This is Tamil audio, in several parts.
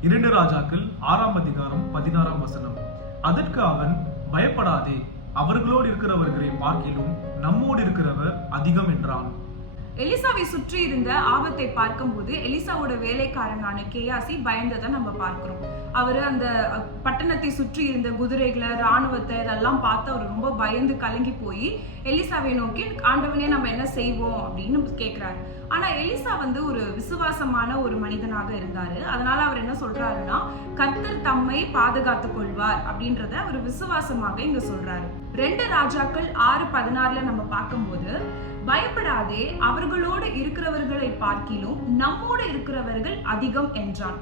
இரண்டு ராஜாக்கள் ஆறாம் அதிகாரம் பதினாறாம் வசனம். அதற்கு அவன் பயப்படாதே அவர்களோடு இருக்கிறவர்களை பார்க்கிலும் நம்மோடு இருக்கிறவர் அதிகம் என்றான். எலிசாவை சுற்றி இருந்த ஆபத்தை பார்க்கும்போது எலிசாவோட வேலைக்காரனான கேயாசி பயந்ததை நம்ம பார்க்கிறோம். அவர் அந்த பட்டணத்தை சுற்றி இருந்த குதிரைகளை ராணுவத்தை இதெல்லாம் பார்த்து அவர் ரொம்ப பயந்து கலங்கி போய் எலிசாவை நோக்கி ஆண்டவனே நம்ம என்ன செய்வோம்? அப்படின்னு கேட்கிறாரு ஆனா எலிசா வந்து ஒரு விசுவாசமான ஒரு மனிதனாக இருந்தாரு. அதனால அவர் என்ன சொல்றாருன்னா கர்த்தர் தம்மை பாதுகாத்துக் கொள்வார் அப்படின்றத அவர் விசுவாசமாக இங்க சொல்றாரு. ரெண்டு ராஜாக்கள் ஆறு பதினாறுல நம்ம பார்க்கும்போது பயப்படாதே அவர்களோடு இருக்கிறவர்களை பார்க்கிலும் நம்மோடு இருக்கிறவர்கள் அதிகம் என்றான்.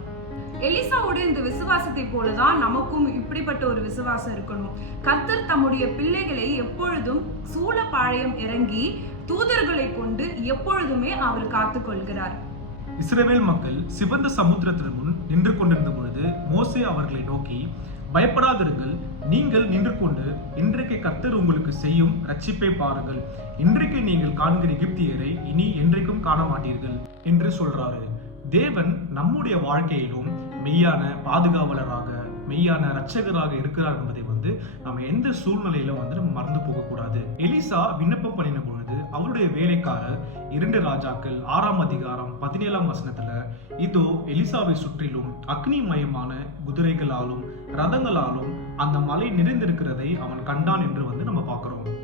எலிசாவோட இந்த விசுவாசத்தை போலதான் நமக்கும் இப்படிப்பட்ட ஒரு விசுவாசம் இருக்கணும். கர்த்தர் தம்முடைய பிள்ளைகளை எப்பொழுதும் சூழப்பாளையம் இறங்கி தூதர்களை கொண்டு எப்பொழுதுமே அவர் காத்துக் கொள்கிறார் இஸ்ரேவேல் மக்கள் சிவந்த சமுத்திரத்தின் முன் நின்று கொண்டிருந்த பொழுது மோசே அவர்களை நோக்கி பயப்படாதிருங்கள். நீங்கள் நின்று கொண்டு இன்றைக்கு கர்த்தர் உங்களுக்கு செய்யும் ரட்சிப்பை பாருங்கள். இன்றைக்கு நீங்கள் காண்கிற எகிப்தியரை இனி என்றைக்கும் காண மாட்டீர்கள் என்று சொல்றாரு. தேவன் நம்முடைய வாழ்க்கையிலும் மெய்யான பாதுகாவலராக மெய்யான இரட்சகராக இருக்கிறார் என்பதை வந்து நம்ம எந்த சூழ்நிலையில வந்து நம்ம மறந்து போகக்கூடாது. எலிசா விண்ணப்பம் பண்ணின பொழுது அவருடைய வேலைக்காரர் இரண்டு ராஜாக்கள் ஆறாம் அதிகாரம் பதினேழாம் வசனத்துல இதோ எலிசாவை சுற்றிலும் அக்னிமயமான குதிரைகளாலும் ரதங்களாலும் அந்த மலை நிறைந்திருக்கிறதை அவன் கண்டான் என்று வந்து நம்ம பார்க்குறோம்.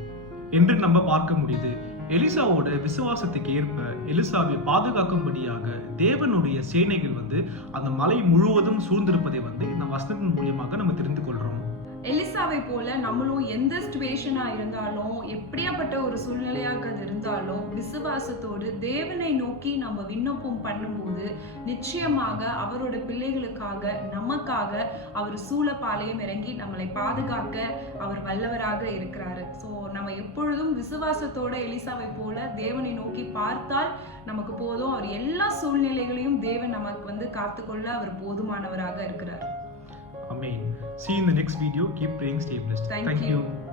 என்று நம்ம பார்க்க முடியுது. எலிசாவோட விசுவாசத்துக்கு ஏற்ப எலிசாவை பாதுகாக்கும்படியாக தேவனுடைய சேனைகள் வந்து அந்த மலை முழுவதும் சூழ்ந்திருப்பதை வந்து இந்த வசனத்தின் மூலியமாக நம்ம தெரிந்து கொள்றோம். எலிசாவை போல நம்மளும் எந்த சுச்சுவேஷனா இருந்தாலும் எப்படியாப்பட்ட ஒரு சூழ்நிலையாக அது இருந்தாலும் விசுவாசத்தோடு தேவனை நோக்கி நம்ம விண்ணப்பம் பண்ணும்போது நிச்சயமாக அவரோட பிள்ளைகளுக்காக நமக்காக அவர் சூழப்பாளையம் இறங்கி நம்மளை பாதுகாக்க அவர் வல்லவராக இருக்கிறாரு. ஸோ நம்ம எப்பொழுதும் விசுவாசத்தோட எலிசாவை போல தேவனை நோக்கி பார்த்தால் நமக்கு போதும். அவர் எல்லா சூழ்நிலைகளையும் தேவன் நமக்கு வந்து காத்துக்கொள்ள அவர் போதுமானவராக இருக்கிறார். Ameen See you in the next video. Keep praying, stay blessed. Thank Thank you. you.